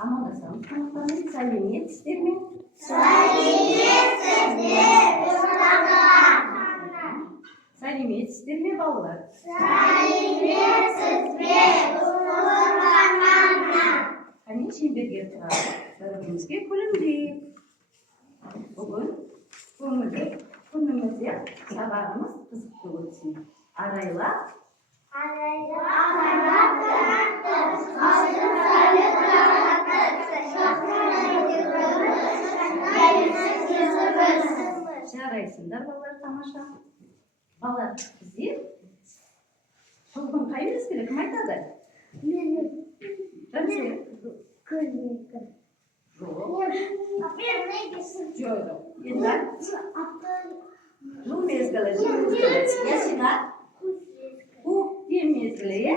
Амандасам, сәлеметсіздер ме? Сәлеметсіздер ме, балалар? Қане шеңберге тұрайық, бір-бірімізге күлімдейік. Бүгін күнімізде сабағымыз қызықты өтсін. Арайлап жарайсыңдар, балалар, тамаша. Балалар, біздер бүгін қай мезгілі кім айтады? Жансер? Жоқ. Енді жыл мезгілі. Ясина? Көктем мезгілі, е?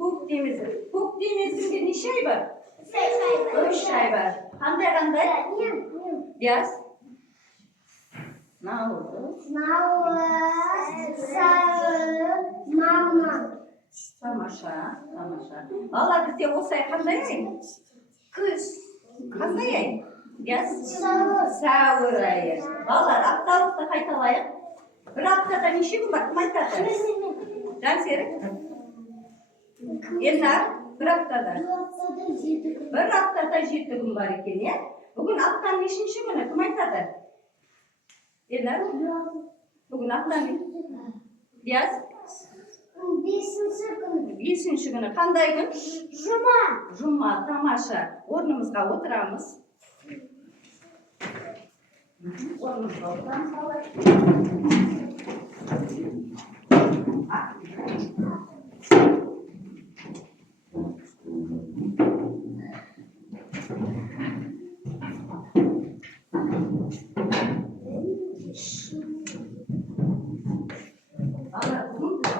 Көктем мезгілінде неше ай бар? 3 ай бар. Қандай? Яс? Наурыз. Тамаша. Балалар, бізде осы ай қандай ай? Күз. Қандай ай? Яс? Сәуір айы. Балалар, апталықты қайталайық. Bir haftada nişi mi var? Kım aytadı? Jансер? Elnar, bir haftada. Bir haftada 7 gün var eкен, ya? Bugün haftanın nişinci günü? Kım aytadı? Elnar? Bugün haftanın? Yaz? 5-ші günü. Қандай gün? Жұма, тамаша. Орнымызға отырамыз. Орнымызға отырамыз, балалар.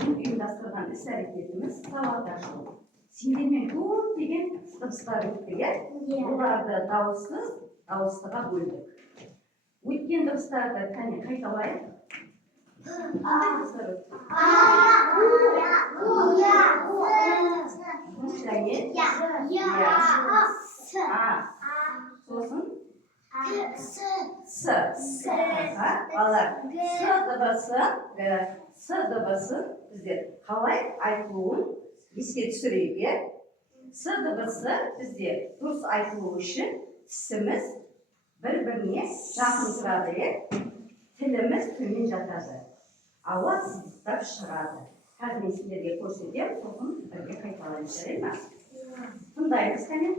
Ұйымдастырған іс-әрекетіміз сауатташу. Сендермен көптеген дыбыстар өтті, оларды дауыссыз, дауыстыға бөлдік. Өткен дыбыстарды қане қайталайық. Қандай дыбыстар өтті? Сосын? С. Балалар, С дыбысын біздер қалай айтылуын еске түсірейік. С дыбысы бізде дұрыс айтылу үшін тісіміз бір-біріне жақын тұрады, тіліміз төмен жатады. Ауа сыздықтап шығады. Қазір мен сіздерге көрсетем, сосын бірге қайталайын, жарай ма? Тыңдаймыз, қане?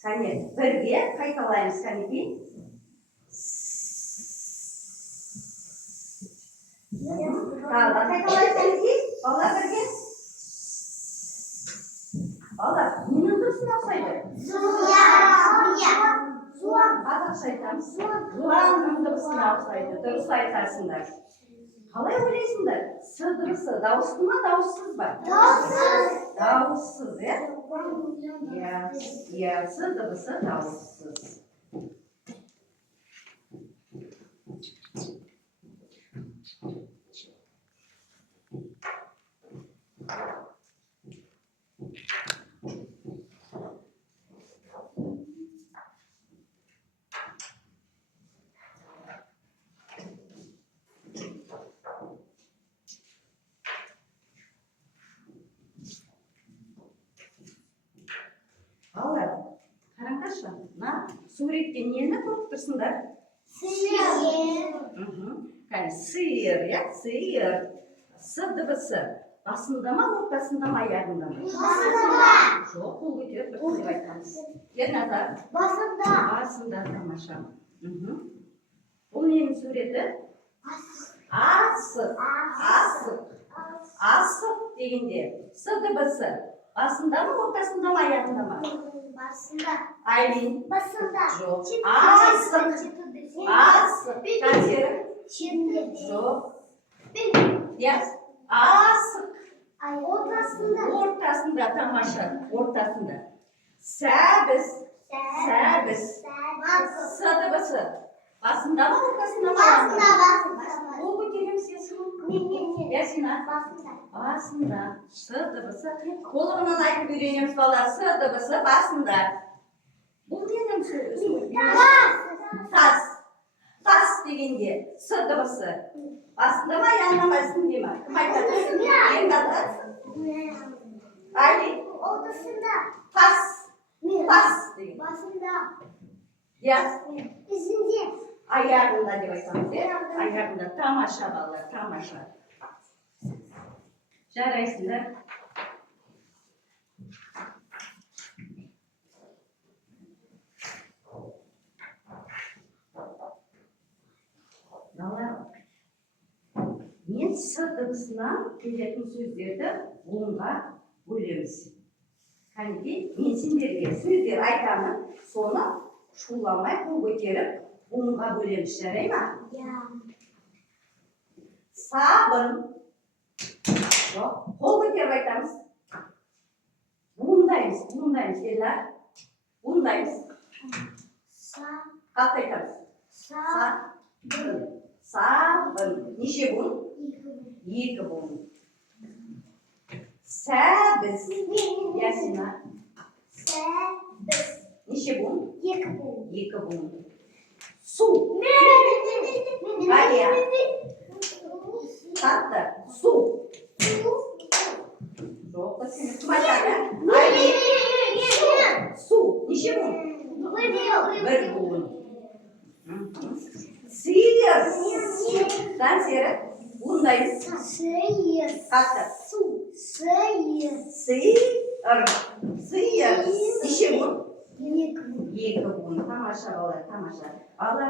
Қане, бірге қайталаймыз, қанекей. Тағы қайталаймыз, қанекей. Балалар бірге. Балалар, ненің дұрысына ұқсайды? Қазақша айтамыз. Жуанның дұрысына ұқсайды. Дұрыс айтасыңдар. Қалай ойлайсыңдар? С дыбысы дауысты ма, дауыссыз ба? Дауыссыз, е? С дыбысы дауыссыз. Балалар, қараңдаршы, мына суретте нені көріп тұрсыңдар? Сиыр, иә? Сиыр. С дыбысы басында ма, ортасында ма, аяғында ма? Басында. Жоқ, қол көтеріп бір сөйлеп айтамыз. Ерназар? Басында. Басында, тамаша. Бұл ненің суреті? Асық. Асық дегенде С дыбысы басында ма, ортасында ма, аяғында ма? Басында. Айлин? Басында. Жоқ. Асық. Жансер? Жоқ. Yes. Асық. Ортасында, тамаша. Ортасында. Сәбіз. Сәбіз. С дыбысы. Басында ма, ортасында ма? Қол көтереміз, Ясина. Басында. С дыбысы. Толығынан айтып үйренеміз балалар. С дыбысы басында. Бұл ненің сөзі? Тас. Тас дегенде С дыбысы. Басында ма, янында ма, үстінде ма? Кім айтады? Айли. Тас. Тас деген. Яс. Аяғында деп айтамыз, аяғында. Тамаша балалар, тамаша. Жарайсыңдар. Мен С дыбысынан келетін сөздерді буынға бөлеміз. Кәнеки, мен сендерге сөздер айтамын, соны шуламай қол көтеріп буынға бөлеміз, жарай ма? Сабын. Жоқ, қол көтеріп айтамыз. Буындаймыз, елдар. Буындаймыз. Қалт айтамыз. Сабын. Неше буын? 2 буын. Сәбіз. Ясина. Неше буын? 2 буын. Су. Галия. Қатты. Су. Жоқ, сені кім айтады? Су. Неше буын? 1 буын. Сиыр. Дан сері. Буындаймыз. Қатты. Сиыр. Сиыр. Неше буын? 2 буын. Тамаша балалар, тамаша. Алла,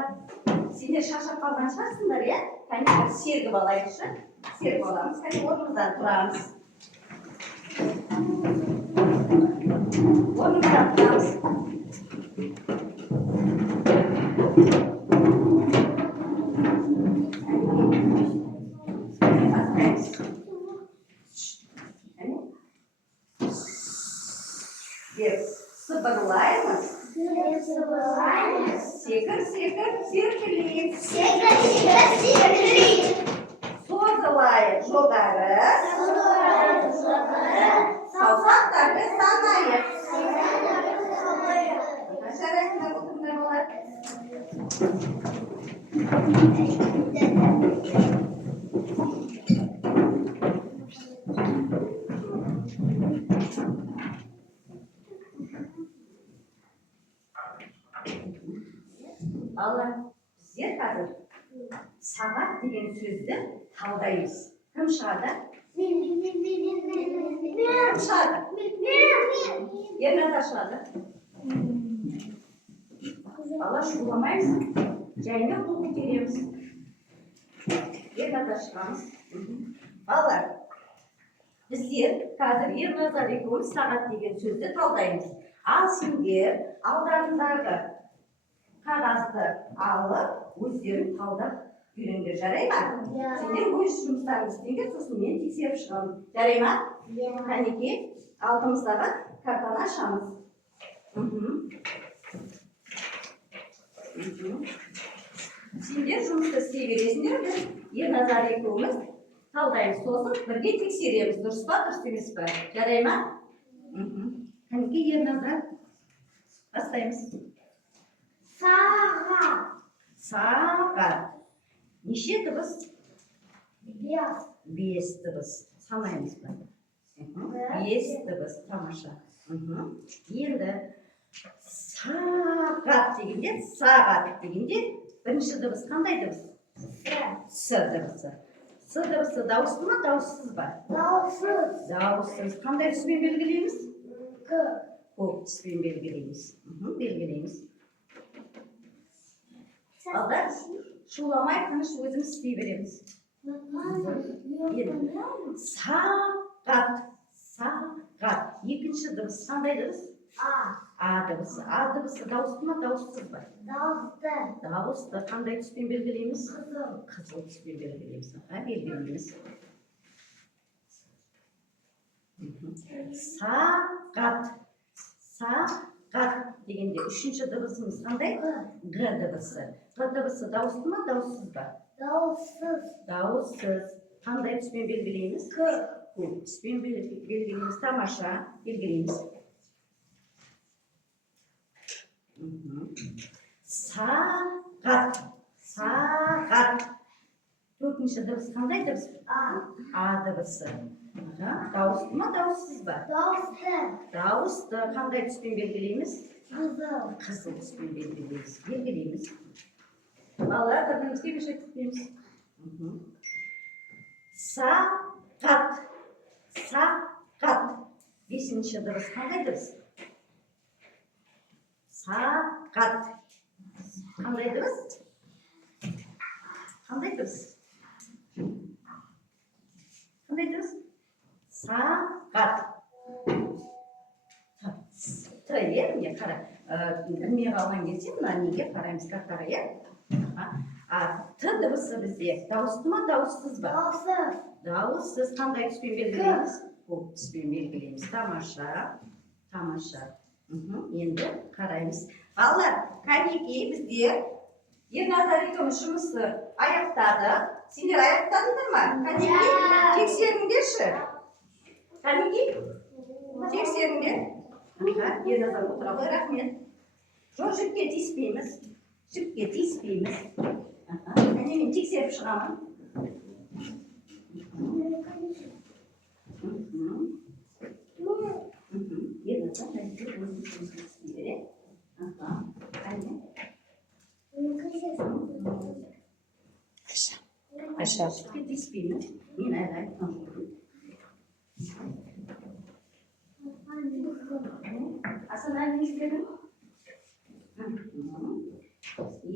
сендер шаршап қалған шығарсыңдар, иә? Кәне сергіп алайықшы. Сергіп аламыз. Кәне орнымыздан тұрамыз. Орнымыздан тұрамыз. Сыбырлаймыз. Секір, серкілейік. Созылайық жоғары. Саусақтарды санайық. Жарайсыңдар, отырыңдар болар. Алла, біздер қазір сағат деген сөзді талдаймыз. Кім шығады? Кім шығады? Ерназар шығады. Алла, шуламаймыз. Жаймен қол көтереміз. Ерназар шығамыз. Алла, біздер қазір Ерназар екеуміз сағат деген сөзді талдаймыз. Ал сендер алдарындағы қағазды алып, өздерін талдап үйрендер, жарай ма? Сендер өз жұмыстарын істеңдер, сосын мен тексеріп шығамын. Жарай ма? Кәнеки, алдымыздағы картаны ашамыз. Сендер жұмысты істей бересіңдер, біз Ерназар екеуміз талдаймыз, сосын бірге тексереміз, дұрыс па, дұрыс емес па? Жарай ма? Кәнеки, Ерназар, бастаймыз. Сағат. Неше дыбыс? 5 дыбыс. Санаймыз ба? 5 дыбыс. Тамаша. Енді сағат дегенде бірінші дыбыс қандай дыбыс? С дыбысы. С дыбысы дауысты ма, дауыссыз ба? Дауыссыз. Қандай түспен белгілейміз? Көк түспен белгілейміз. Белгілейміз. Алдар, шуламай тыныш өзіміз істей береміз. Сағат. Екінші дыбыс қандай дыбыс? А дыбысы. А дыбысы дауысты ма, дауыссыз ба? Дауысты. Қандай түспен белгілейміз? Қызыл түспен белгілейміз. Белгілейміз. Сағат. Сағат дегенде үшінші дыбысымыз қандай? Г дыбысы. Г дыбысы дауысты ма, дауыссыз ба? Дауыссыз. Қандай түспен белгілейміз? Көк түспен белгілейміз. Тамаша. Белгілейміз. Сағат. Сағат. Төртінші дыбыс қандай дыбыс? А дыбысы. Дауысты ма, дауыссыз ба? Дауысты. Қандай түспен белгілейміз? Қызыл түспен белгілейміз. Балалар, бірімізге бешек түспейміз. Сағат. Сағат. Бесінші дыбыс қандай дыбыс? Сағат. Қандай дыбыс? Қандай дыбыс? Қандай дыбыс? Сағат. Т, міне қара. Білмей қалған кезде мына неге қараймыз картаға, Т дыбысы бізде дауысты ма, дауыссыз ба? Дауыссыз. Қандай түспен белгілейміз? Көк түспен белгілейміз. Тамаша. Тамаша. Енді қараймыз. Балалар, кәнекей бізде Ерназар екеуміз жұмысты аяқтадық. Сендер аяқтадыңдар ма? Кәнекей, тексеріңдерші. Кәнекей, тексеріңдер. Ерназар отыра ғой, рахмет. Жоқ, жіпке тиіспейміз. Жіпке тиіспейміз. Әне мен тексеріп шығамын. Ерназар, Айша, жіпке тиіспейміз. Мен әлі айтқан жоқпын. Асан әлі естедің?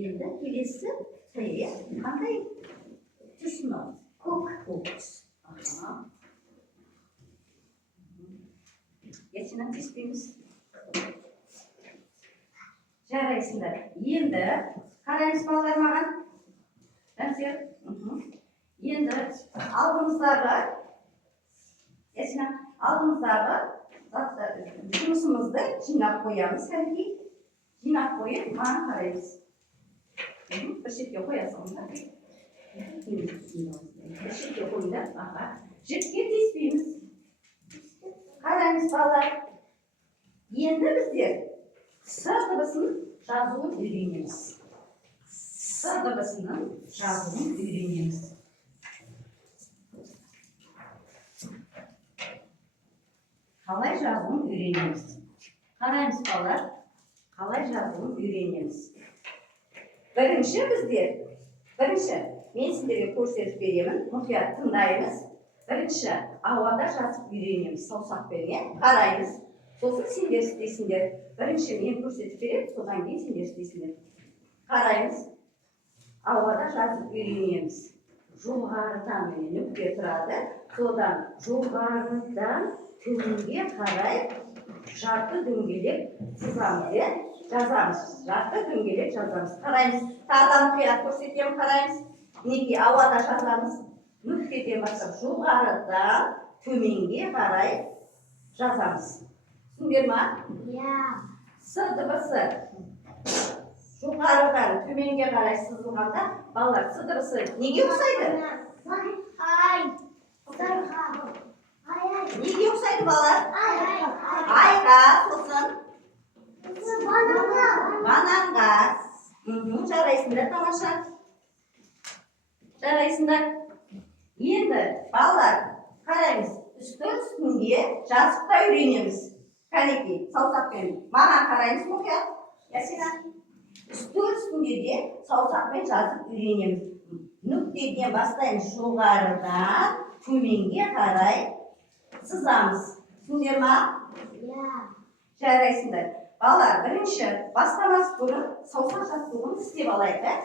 Енді келесі қандай түс мынау? Көк түс. Ертеңнен тиіспейміз. Жарайсыңдар. Енді қараймыз балалар маған. Енді алдымыздағы жұмысымызды жинап қоямыз. Жинап қойып, маған қараймыз. Бір шетке қоясың. Бір шетке қойды. Жіпке тиіспейміз. Қараймыз балалар. Енді біздер С дыбысын жазуын үйренеміз. С дыбысының жазуын үйренеміз. Қалай жазуын үйренеміз? Қараймыз балалар. Қалай жазуын үйренеміз? Бірінші, мен сіздерге көрсетіп беремін. Мұқият тыңдаймыз. Бірінші, ауада жазып үйренеміз. Саусақпен қараймыз. Сосын сендер істейсіңдер. Бірінші мен көрсетіп берем, содан кейін сендер істейсіңдер. Қараймыз. Ауада жазып үйренеміз. Жоғарыдан нүкте тұрады. Содан жоғарыдан төменге қарай жарты дөңгелек сызамыз, жазамыз. Жарты дөңгелек жазамыз. Қараймыз. Тағдан мұқият көрсетемін, қараймыз. Неге ауада жазамыз? Нүктеден бастап жоғарыдан төменге қарай жазамыз. Түсіндер ма? С дыбысы жоғарыдан төменге қарай сызылғанда, балалар, С дыбысы неге ұқсайды? Неге ұқсайды балалар? Айға, сосын бананға. Жарайсыңдар, тамаша. Жарайсыңдар. Енді балалар, қараймыз. Үстінде жазып та үйренеміз. Кәнекей, саусақпен маған қараймыз мұқият. Ясина. Үстінде де саусақпен жазып үйренеміз. Нүктеден бастаймыз жоғарыдан төменге қарай сызамыз. Түсіндер ма? Жарайсыңдар. Балалар, бірінші бастамас бұрын саусақ жаттығуын істеп алайық.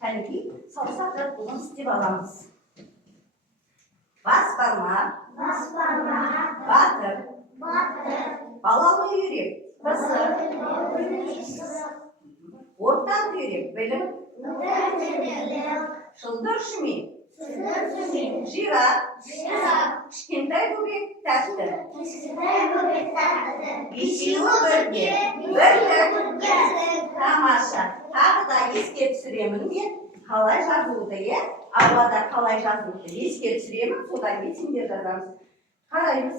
Кәнекей, саусақ жаттығуын істеп аламыз. Бас бармақ, батыр, балалы үйрек, шүме жираф кішкентай көбек тәтті бесеуі бірге бірлік тамаша. Тағы да еске түсіремін мен қалай жазуды, ауада қалай жазуды еске түсіремін, содан кейін сендер жазамыз. Қараймыз.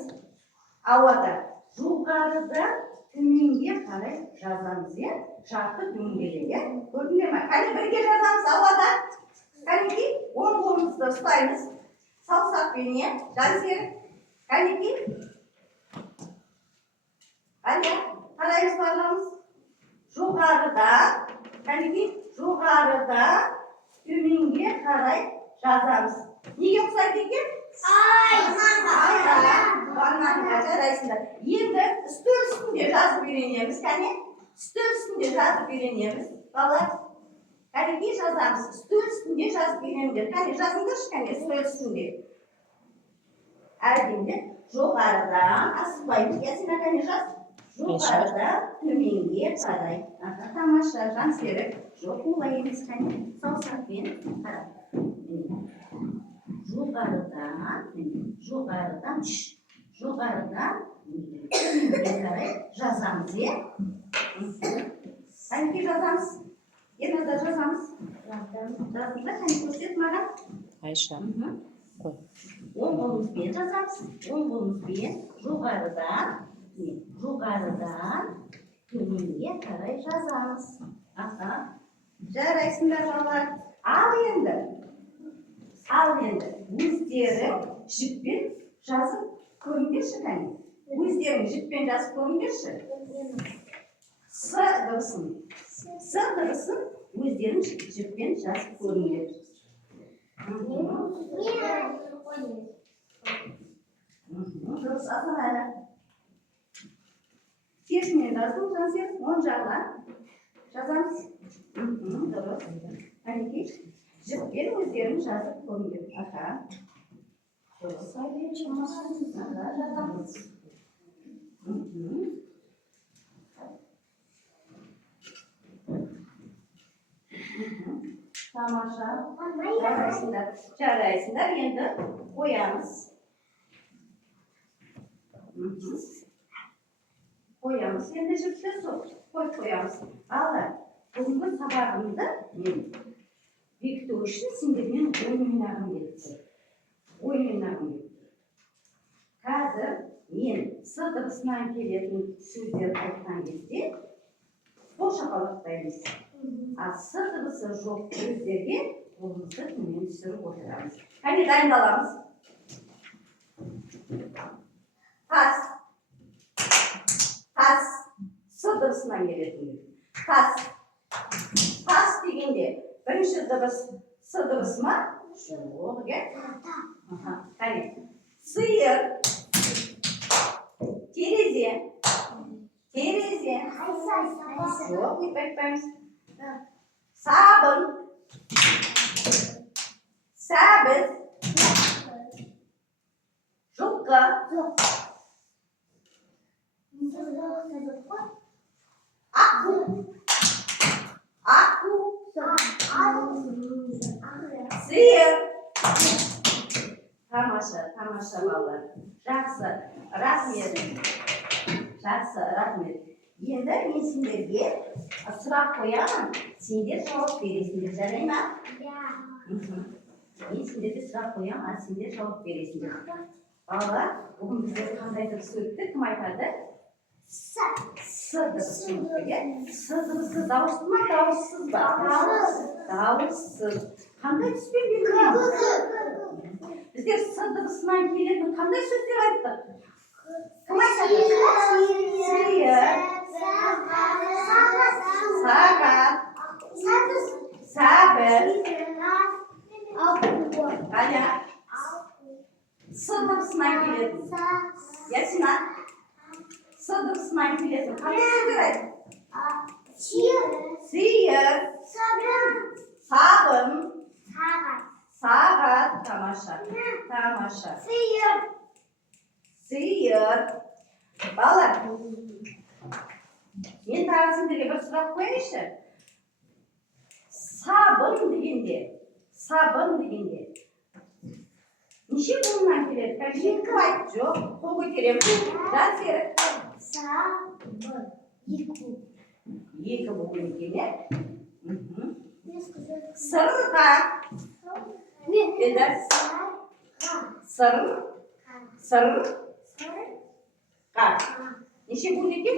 Ауада жоғарыдан төменге қарай жазамыз, жарты дөңгелек, көрдіңдер ме? Қане бірге жазамыз ауада. Қанекей, оң қолымызды ұстаймыз. Саусақпен жазайық. Қанекей. Қане, қараймыз барлығымыз. Жоғарыдан, қанекей, жоғарыдан төменге қарай жазамыз. Неге ұқсайды екен? Бананға жарайсыңдар. Енді үстел үстінде жазып үйренеміз. Кәне, үстел үстінде жазып үйренеміз. Балалар, кәнекей жазамыз. Үстел үстінде жазып үйреніңдер. Кәне, жазыңдаршы, кәне, үстел үстінде. Әлденде жоғарыдан асықпаймыз. Ясина, кәне жаз. Жоғарыдан төменге қарай. Тамаша, Жансерік. Жоқ, олай емес, кәне. Саусақпен қарап. Жоғарыдан төменге қарай жазамыз, Қанекей жазамыз. Ерназа жазамыз. Жазыңдар, қане көрсет маған. Айша. Қой. Оң қолымызбен жазамыз. Оң қолымызбен жоғарыдан төменге қарай жазамыз. Жарайсыңдар балалар. Ал енді өздері жіппен жазып көріңдерші, кәне. Өздерің жіппен жазып көріңдерші. С дыбысын өздерің жіппен жазып көріңдер. Дұрыс, асанайла. Терісінен жаздың, Жансер, оң жағынан жазамыз. Дұрыс. Қанекей, жіппен өздерің жазып көріңдер. Дұрыс. Жазамыз. Тамаша. Жарайсыңдар, енді қоямыз. Қоямыз, енді жіпті қоямыз. Ала, бүгінгі сабағымды мен бекіту үшін сендермен ойнағым келді. Қазір мен С дыбысынан келетін сөздер айтқан кезде қол шапалақтаймыз. А С дыбысы жоқ сөздерге қолымызды төмен түсіріп отырамыз. Қане, дайындаламыз. Тас. С дыбысынан келетін. Тас дегенде бірінші дыбыс С дыбысы ма? Жоқ, Қане. Сиыр. Терезе. Жоқ, деп айтпаймыз. Сабын. Сәбіз. Жылқы. Аққу. Сиыр. Тамаша балалар. Жақсы, рахмет. Енді мен сендерге сұрақ қоямын, сендер жауап бересіңдер, жарай ма? Мен сендерге сұрақ қоямын, сендер жауап бересіңдер. Балалар, бүгін біздер қандай дыбыс өтті, кім айтады? С дыбысы. С дыбысы дауысты ма, дауыссыз ба? Дауыссыз. Қандай түспен белгілейміз? Біздер С дыбысынан келетін қандай сөздер айттық? Кім айтады? Сиыр, сағат, сәбіз. Қане? С дыбысынан келетін. Ясина? С дыбысынан келетін. Қандай сөздер айттық? Сиыр, сабын, сағат. Тамаша. Сиыр. Балалар, мен тағы сендерге бір сұрақ қояйыншы. Сабын дегенде, С Sabun degende. Nеше буыннан келеді? Конфетті айт. Жоқ, қол көтереміз. Жан серік. Sabun. Екі буын екен, иә? Сырға. Келді. Сырға. Неше буын екен?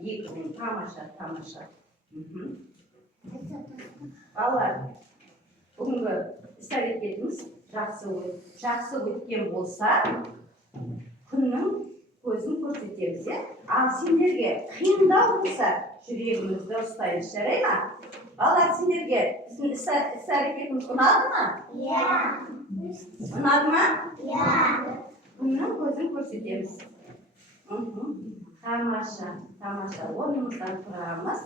Екі буын. Тамаша, тамаша. Балалар, бүгінгі іс-әрекетіміз жақсы өткен болса, күннің көзін көрсетеміз, иә? Ал сендерге қиындау болса, жүрегімізді ұстаймыз, жарай ма? Балалар, сендерге біздің іс-әрекетіміз ұнады ма? Иә. Ұнады ма? Иә. Күннің көзін көрсетеміз. Тамаша, тамаша. Орнымыздан тұрамыз.